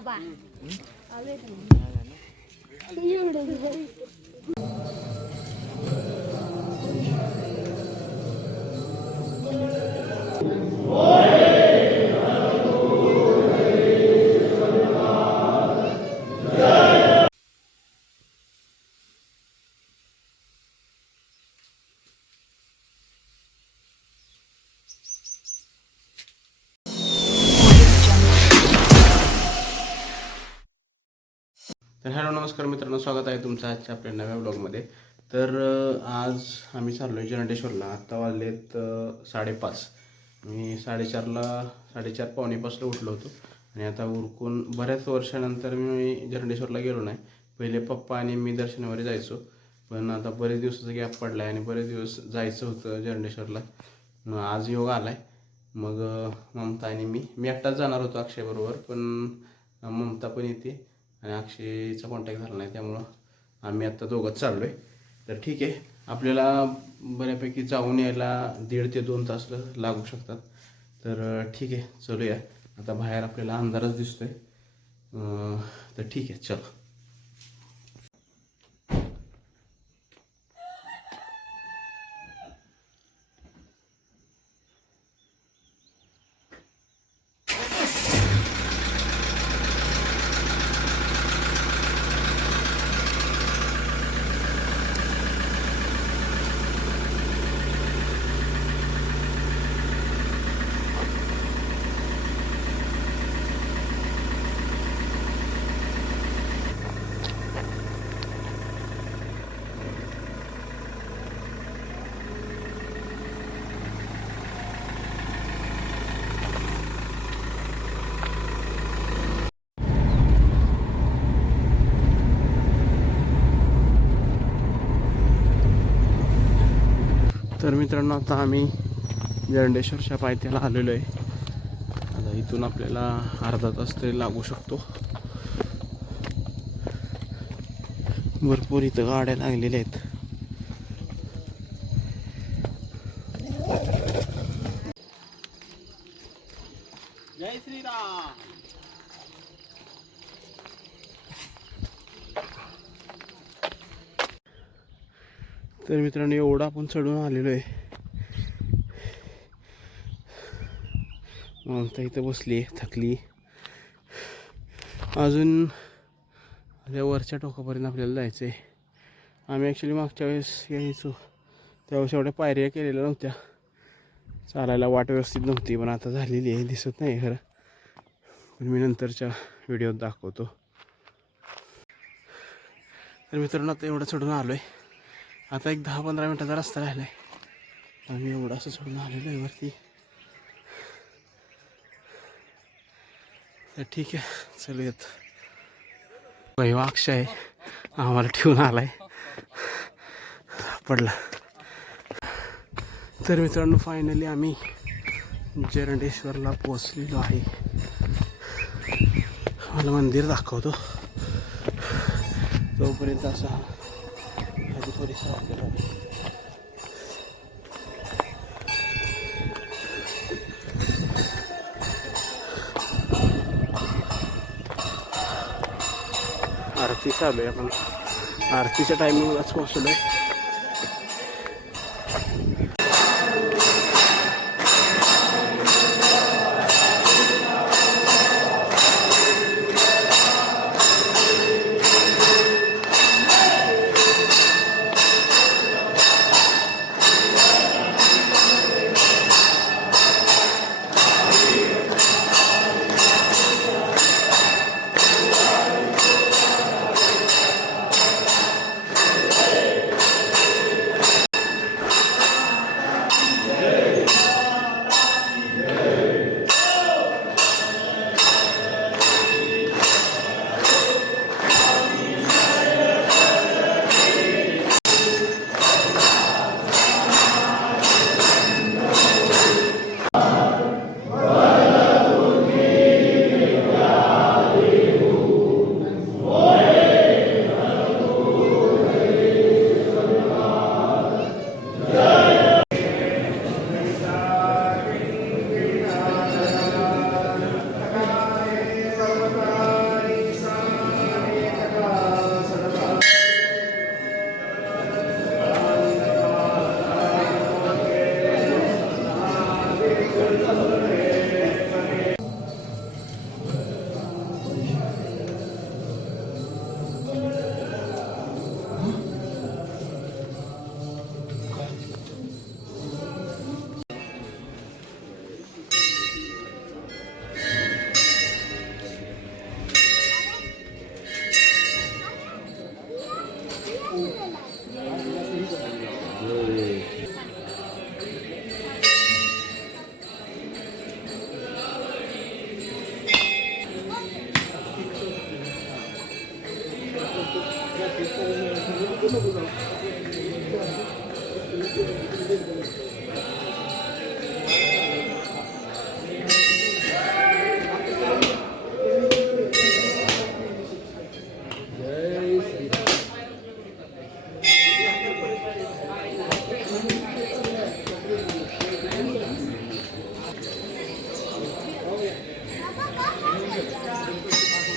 बाबा तर हॅलो नमस्कार मित्रांनो, स्वागत आहे तुमचं आजच्या आपल्या नव्या ब्लॉगमध्ये. तर आज आम्ही चाललो आहे जरंडेश्वरला. आत्ता वाजलेत 5:30. मी 4:30 पावणेपासला उठलो होतो आणि आता उरकून बऱ्याच वर्षानंतर मी जरंडेश्वरला गेलो नाही. पहिले पप्पा आणि मी दर्शनावर जायचो, पण आता बरेच दिवसाचा गॅप पडला आहे आणि बरेच दिवस जायचं होतं जरंडेश्वरला. मग आज योग आला आहे. मग ममता आणि मी एकटाच जाणार होतो अक्षयबरोबर, पण ममता पण येते आणि अक्षयचा कॉन्टॅक्ट झाला नाही, त्यामुळं आम्ही आत्ता दोघंच चाललो आहे. तर ठीक आहे, आपल्याला बऱ्यापैकी जाऊन यायला 1.5 ते 2 तास लागू शकतात. तर ठीक आहे, चलूया. आता बाहेर आपल्याला अंधारच दिसतोय. तर ठीक आहे, चल. तर मित्रांनो, आता आम्ही जरंडेश्वरच्या पायथ्याला आलेलो आहे. आता इथून आपल्याला अर्धा तास तरी लागू शकतो. भरपूर इथं गाड्या लागलेल्या आहेत. जय श्रीराम. तर मित्रांनो, एवढा आपण चढून आलेलो आहे. ममता इथं बसली आहे, थकली. अजून त्या वरच्या टोकापर्यंत आपल्याला जायचं आहे. आम्ही ॲक्च्युली मागच्या वेळेस यायचो त्यावेळेस एवढ्या पायऱ्या केलेल्या नव्हत्या, चालायला वाट व्यवस्थित नव्हती, पण आता झालेली आहे. दिसत नाही खरं, पण मी नंतरच्या व्हिडिओत दाखवतो. तर मित्रांनो, आता एवढं चढून आलो आहे. आता एक 10-15 मिनटाचा रस्ता राहिला आहे. आम्ही एवढं असं चढून आलेलो आहे वरती. तर ठीक आहे, चलूयात. भैया अक्षय आम्हाला ठेवून आलाय, पडला. तर मित्रांनो, फायनली आम्ही जरंडेश्वरला पोचलेलो आहे. मला मंदिर दाखवतो तोपर्यंत. असा आधी परिसर आपल्याला आरती चालू आहे. आपण आरतीच्या टायमिंगलाच पोहोचलो आहे.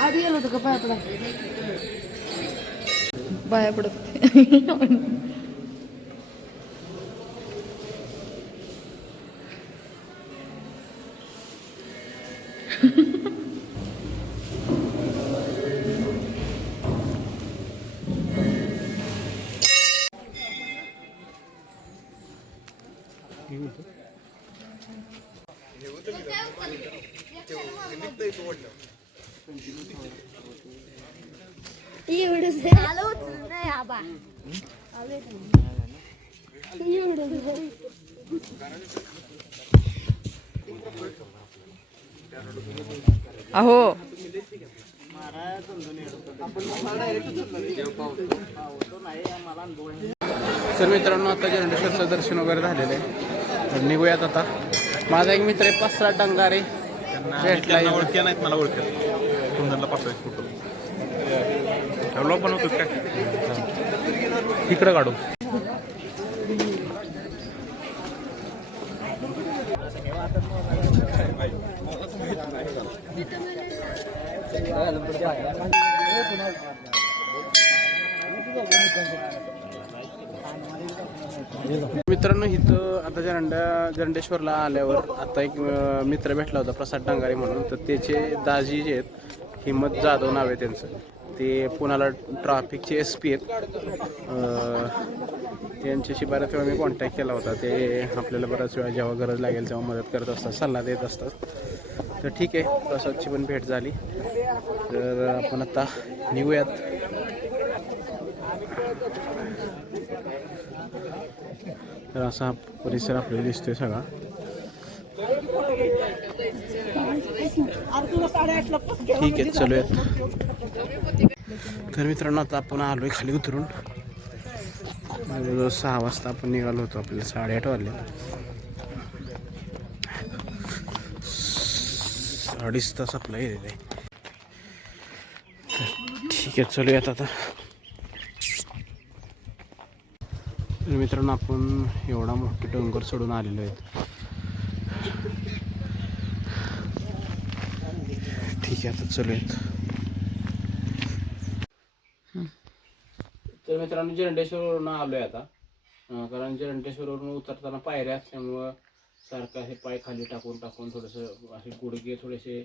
आधी गेलो होतं का पाया पडा पाया पडत होते. अहो तर मित्रांनो आता जनरेश्वरचं दर्शन वगैरे झालेलं आहे. तर निघूयात आता. माझा एक मित्र आहे 5-6 डंगारे भेटला. ओळखी नाहीत मला ओळखत कुंदनला पाठवायचं फोटो बनवतो काय इकडं काढू. मित्रांनो इथं आता जरंडेश्वरला आल्यावर आता एक मित्र भेटला होता प्रसाद डांगारे म्हणून. तर त्याचे दाजी जे आहेत हिम्मत जाधव नाव आहे त्यांचं. ते पुण्याला ट्रॅफिकचे SP आहेत. त्यांच्याशी बऱ्याच वेळा मी कॉन्टॅक्ट केला होता. ते आपल्याला बऱ्याच वेळा जेव्हा गरज लागेल तेव्हा मदत करत असतात, सल्ला देत असतात. तर ठीक आहे, प्रसादची पण भेट झाली. तर आपण आता निघूयात. तर असा परिसर आपल्याला दिसतोय सगळा. ठीक आहे, चलूयात. तर मित्रांनो आता आपण आलोय खाली उतरून. 6 वाजता आपण निघालो होतो. आपल्याला 8:30 वाजले. 2.5 तास आपला गेलेला आहे. ठीक आहे, चलूयात आता. तर मित्रांनो आपण एवढा मोठे डोंगर सोडून आलेलो आहे. ठीक आहे, आता चलूयात. तर मित्रांनो जरंडेश्वरवरून आलोय आता. कारण जरंडेश्वरवरून उतरताना पायऱ्या असल्यामुळं सारखं हे पाय खाली टाकून थोडंसं असे गुडघे थोडेसे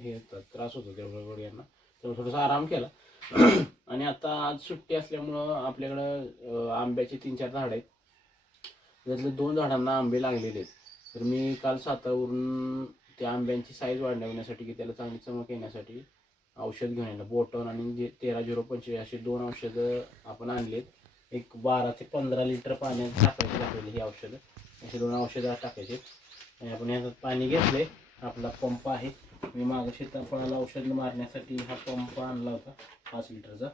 हे होतात, त्रास होतो तेवढ्या गुडघ्यांना. तर थोडासा आराम केला. आणि आता आज सुट्टी असल्यामुळं आपल्याकडं आंब्याची 3-4 झाडं आहेत. त्यातल्या 2 झाडांना आंबे लागलेले आहेत. तर मी काल सातावरून त्या आंब्यांची साईज वाढवण्यासाठी की त्याला चांगली चमक येण्यासाठी औषध घेऊन येलं. बोटॉन आणि जे 13-0-25 असे 2 औषधं आपण आणलेत. एक 12 ते 15 लिटर पाण्यात टाकायची लागलेली ही औषधं. असे 2 औषधं टाकायचे. आणि आपण याच्यात पाणी घेतले. आपला पंप आहे. मी मागं सीताफळाला औषध मारण्यासाठी हा पंप आणला होता 5 लिटरचा.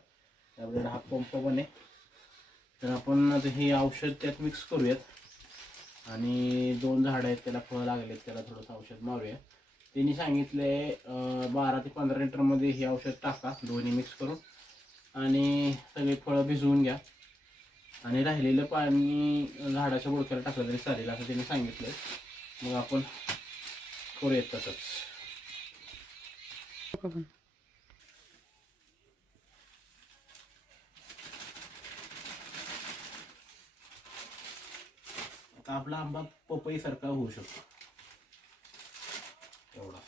आपल्याला हा पंप बने. तर आपण आता हे औषध त्यात मिक्स करूयात. आणि 2 झाडं आहेत त्याला फळं लागलेत, त्याला थोडंसं औषध मारूया. त्यांनी सांगितले 12 ते 15 लिटरमध्ये हे औषध टाका दोन्ही मिक्स करून. आणि सगळे फळं भिजवून घ्या. आणि राहिलेलं पाणी झाडाच्या बुडक्याला टाकलं तरी चालेल असं त्यांनी सांगितलं. मग आपण करूयात तसंच. आता आपला आंबा पपई सारखा होऊ शकतो एवढा.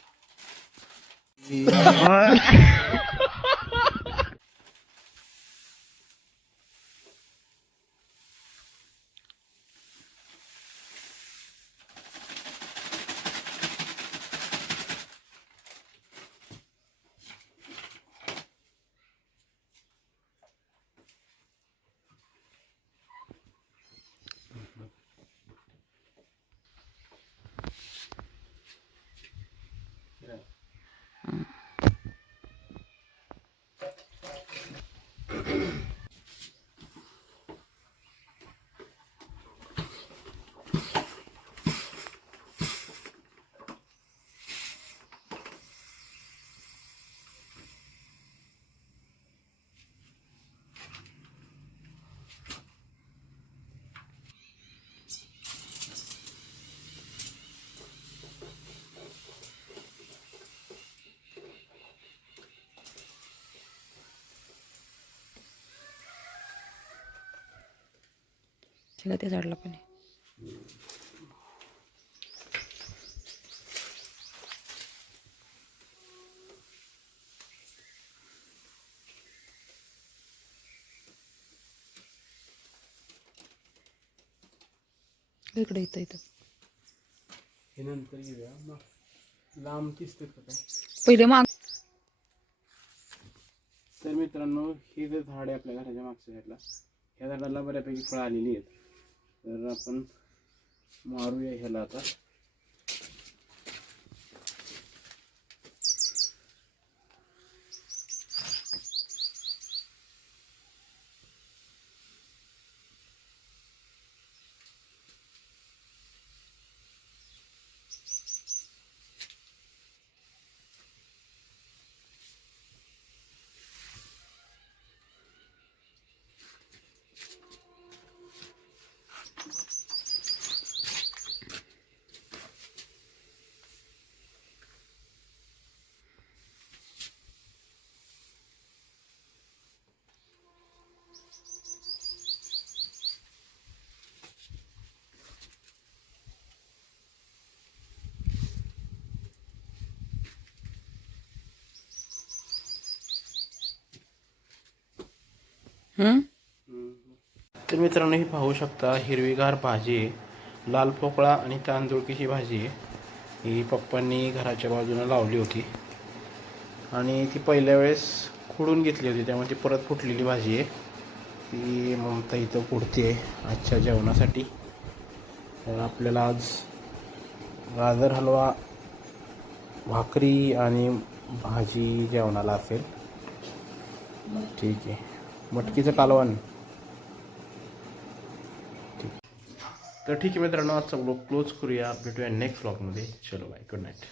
घातलं त्या झाडाला पाणी. इकडे इथं इथं हे नंतर घेऊया मग लांब दिसते का काय. पहिले माग. तर मित्रांनो हे जे झाड आहे आपल्या घराच्या मागच्या साईडला, ह्या झाडाला बऱ्यापैकी फळं आलेली आहेत. तर आपण मारूया ह्याला आता. तर मित्रांनो ही पाहू शकता हिरवीगार भाजी आहे. लाल पोकळा आणि तांदूळकीची भाजी आहे. ही पप्पांनी घराच्या बाजूने लावली होती आणि ती पहिल्या वेळेस खुडून घेतली होती, त्यामुळे ती परत फुटलेली भाजी आहे. ती ममता इथं पुढते आहे आजच्या जेवणासाठी. तर आपल्याला आज गाजर हलवा, भाकरी आणि भाजी जेवणाला असेल. ठीक आहे. मटकीचं कालवण. तर ठीक आहे मित्रांनो, आजचा ब्लॉग क्लोज करूया. भेटूया नेक्स्ट ब्लॉगमध्ये. चलो बाय, गुड नाईट.